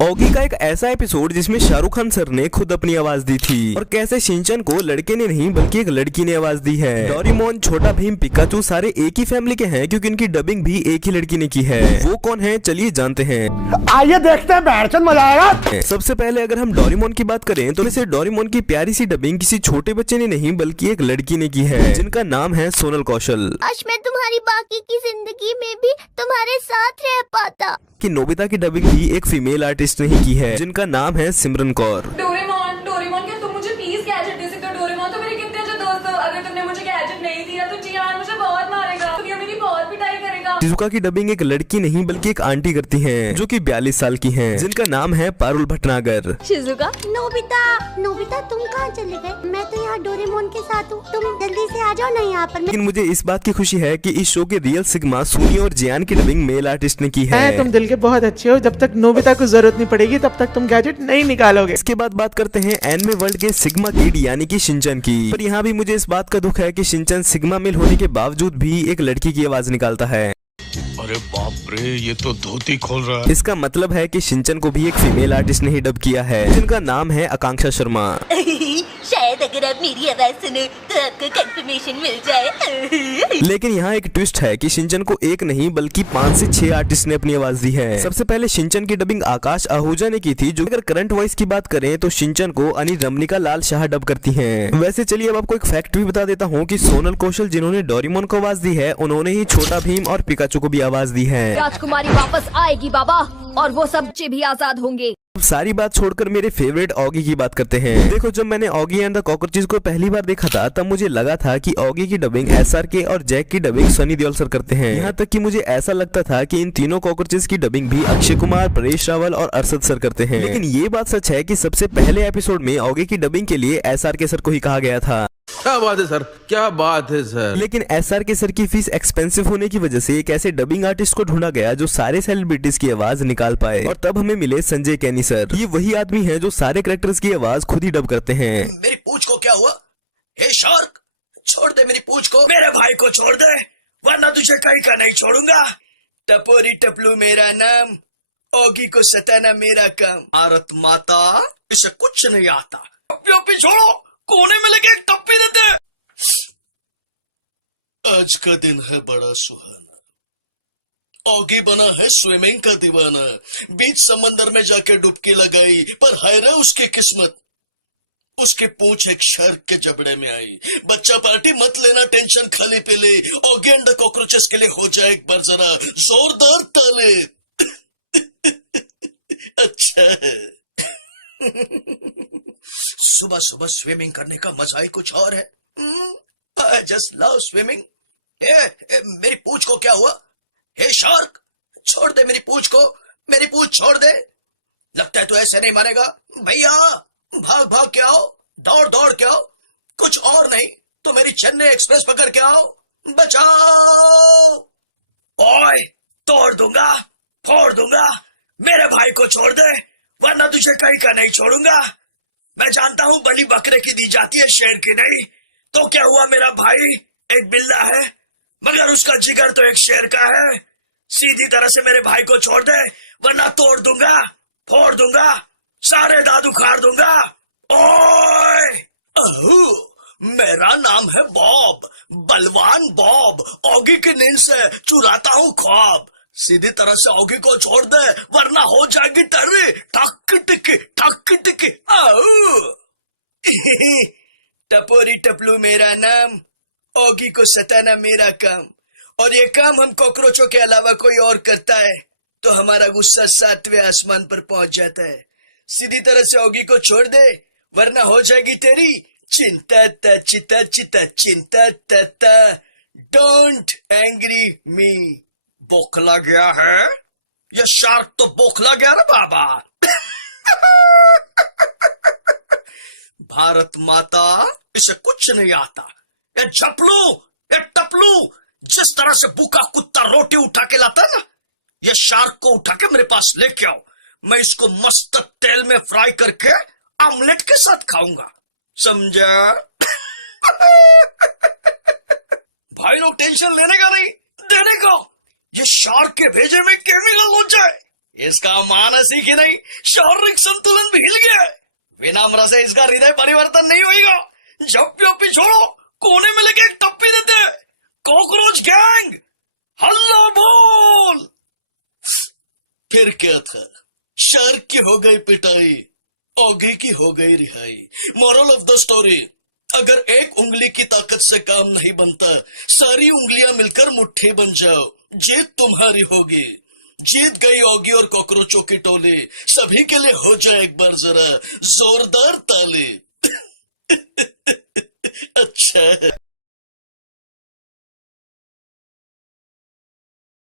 Oggy का एक ऐसा एपिसोड जिसमें शाहरुख खान सर ने खुद अपनी आवाज दी थी और कैसे शिनचैन को लड़के ने नहीं बल्कि एक लड़की ने आवाज दी है। डोरेमोन, छोटा भीम, पिकाचू सारे एक ही फैमिली के हैं क्योंकि इनकी डबिंग भी एक ही लड़की ने की है। वो कौन है चलिए जानते हैं। आइए देखते हैं, बैठचंद मजा आएगा। सबसे पहले अगर हम डोरेमोन की बात करें तो इसे डोरेमोन की प्यारी सी डबिंग किसी छोटे बच्चे ने नहीं बल्कि एक लड़की ने की है जिनका नाम है सोनल कौशल। आज मैं तुम्हारी बाकी की जिंदगी में भी तुम्हारे साथ रह पाता। कि नोबिता की डबिंग भी एक फीमेल आर्टिस्ट ने ही की है जिनका नाम है सिमरन कौर। डोरेमोन, डोरेमोन क्या तुम मुझे प्लीज गैजेट दे सकते हो? डोरेमोन तो मेरे कितने अच्छे दोस्त हो। अगर तुमने मुझे गैजेट नहीं दिया तो जियान मुझे बहुत मारेगा, दुनिया मेरी बहुत पिटाई करेगा। शिजुका की डबिंग एक लड़की नहीं बल्कि एक आंटी करती हैं जो कि 42 साल की हैं जिनका नाम है Parul Bhatnagar. Shizuka, Nobita, Nobita तुम कहाँ चले गए? मैं तो यहाँ डोरेमोन के साथ हूँ, तुम जल्दी से आ जाओ ना यहाँ पर। लेकिन मुझे इस बात की खुशी है कि इस शो के रियल सिग्मा सूनी और जियान की डबिंग मेल आर्टिस्ट ने की है। तुम दिल के बहुत अच्छे हो, जब तक नोबिता को जरूरत नहीं पड़ेगी तब तक तुम गैजेट नहीं निकालोगे। इसके बाद बात करते हैं एनिमे वर्ल्ड के सिग्मा किड यानी कि शिनचैन की। पर यहाँ भी मुझे इस बात का दुख है कि शिनचैन सिग्मा मेल होने के बावजूद भी एक लड़की की आवाज निकालता है। अरे बाप रे, ये तो धोती खोल रहा है। इसका मतलब है कि शिनचैन को भी एक फीमेल आर्टिस्ट ने ही डब किया है जिनका नाम है आकांक्षा शर्मा। शायद अगर आप मेरी आवाज सुनो तो आपको कंफर्मेशन मिल जाए। लेकिन यहाँ एक ट्विस्ट है कि शिनचैन को एक नहीं बल्कि 5 से 6 आर्टिस्ट ने अपनी आवाज दी है। सबसे पहले शिनचैन की डबिंग आकाश आहूजा ने की थी, जो अगर करंट वॉइस की बात करें तो शिनचैन को अनि रमनिका लाल शाह डब करती हैं। वैसे चलिए अब आपको एक फैक्ट भी बता देता हूँ कि सोनल कौशल जिन्होंने डोरेमोन को आवाज दी है उन्होंने ही छोटा भीम और पिकाचू को भी आवाज दी है। राजकुमारी वापस आएगी बाबा, और वो सब बच्चे भी आजाद होंगे। अब सारी बात छोड़कर मेरे फेवरेट ऑगी की बात करते हैं। देखो, जब मैंने ऑगी एंड द कॉकरोचेस को पहली बार देखा था तब मुझे लगा था कि ऑगी की डबिंग SRK और जैक की डबिंग सनी देओल सर करते हैं। यहाँ तक कि मुझे ऐसा लगता था कि इन तीनों कॉकरोचेस की डबिंग भी अक्षय कुमार, परेश रावल और अरशद सर करते हैं। लेकिन ये बात सच है कि सबसे पहले एपिसोड में ऑगी की डबिंग के लिए SRK सर को ही कहा गया था। क्या बात है सर, क्या बात है सर। लेकिन SRK सर की फीस एक्सपेंसिव होने की वजह से एक ऐसे डबिंग आर्टिस्ट को ढूंढा गया जो सारे सेलिब्रिटीज की आवाज निकाल पाए, और तब हमें मिले संजय कैनी सर। ये वही आदमी है जो सारे कैरेक्टर्स की आवाज खुद ही डब करते हैं। मेरी पूंछ को क्या हुआ? हे शार्क, छोड़ दे मेरी पूंछ को, मेरे भाई को छोड़ दे वरना तुझे कहीं का नहीं छोड़ूंगा। टपोरी टपलू मेरा नाम, ऑगी को सताना मेरा काम। भारत माता, इसे कुछ नहीं आता। टप्पी छोड़ो, कोने में लगे एक टप्पी देते। आज का दिन है बड़ा सुहाना। ऑगी बना है स्विमिंग का दीवाना। बीच समंदर में जाके डुबकी लगाई, पर हाय रे उसकी किस्मत, उसकी पूंछ एक शार्क के जबड़े में आई। बच्चा पार्टी मत लेना, टेंशन खाली पे ले। ऑगी एंड द कॉकरोचेस के लिए हो जाए एक बार जरा जोरदार ताले। अच्छा है। सुबह सुबह स्विमिंग करने का मजा ही कुछ और है। I just love swimming. मेरी पूंछ को क्या हुआ? हे शार्क, छोड़ दे मेरी पूंछ को, मेरी पूंछ छोड़ दे। लगता है तो ऐसे नहीं मारेगा। भैया भाग भाग के आओ, दौड़ दौड़ के आओ, कुछ और नहीं तो मेरी चेन्नई एक्सप्रेस पकड़ के आओ, बचाओ। ओए, तोड़ दूंगा, फोड़ दूंगा, मेरे भाई को छोड़ दे वरना तुझे कहीं का नहीं छोड़ूंगा। मैं जानता हूं बलि बकरे की दी जाती है, शेर की नहीं। तो क्या हुआ, मेरा भाई एक बिल्ला है मगर उसका जिगर तो एक शेर का है। सीधी तरह से मेरे भाई को छोड़ दे वरना तोड़ दूंगा, फोड़ दूंगा, सारे दांत उखाड़ दूंगा। ओए, मेरा नाम है बॉब, बलवान बॉब। ऑगी की नींद से चुराता हूँ ख्वाब। सीधी तरह से ऑगी को छोड़ दे वरना हो जाएगी तेरी ठक टिकी ठक टिकी। टपोरी टपलू मेरा नाम, ऑगी को सताना मेरा काम। और ये काम हम कॉकरोचों के अलावा कोई और करता है तो हमारा गुस्सा 7वें आसमान पर पहुंच जाता है। सीधी तरह से ऑगी को छोड़ दे वरना हो जाएगी तेरी चिंता ता चिता चिता चिंता ता। डोंट एंग्री मी। बोखला गया है ये शार्क, तो बोखला गया ना बाबा। भारत माता, इसे कुछ नहीं आता। ये झपलू, ये टपलू, जिस तरह से भूखा कुत्ता रोटी उठा के लाता है ना, ये शार्क को उठा के मेरे पास लेके आओ। मैं इसको मस्त तेल में फ्राई करके ऑमलेट के साथ खाऊंगा, समझा? भाई लोग टेंशन लेने का नहीं, देने का। ये शार्क के भेजे में केमिकल हो जाए, इसका मानस ही कि नहीं शारीरिक संतुलन भी हिल गया है। विनम्र से इसका हृदय परिवर्तन नहीं होगा। झप्पी छोड़ो, कोने में लेके एक टप्पी देते। कॉकरोच गैंग हल्ला बोल। फिर क्या था, शार्क की हो गई पिटाई, ऑगी की हो गई रिहाई। मॉरल ऑफ द स्टोरी, अगर एक उंगली की ताकत से काम नहीं बनता, सारी उंगलियां मिलकर मुट्ठी बन जाओ, जीत तुम्हारी होगी। जीत गई ऑगी और कॉकरोचों की टोली। सभी के लिए हो जाए एक बार जरा जोरदार ताली। अच्छा है।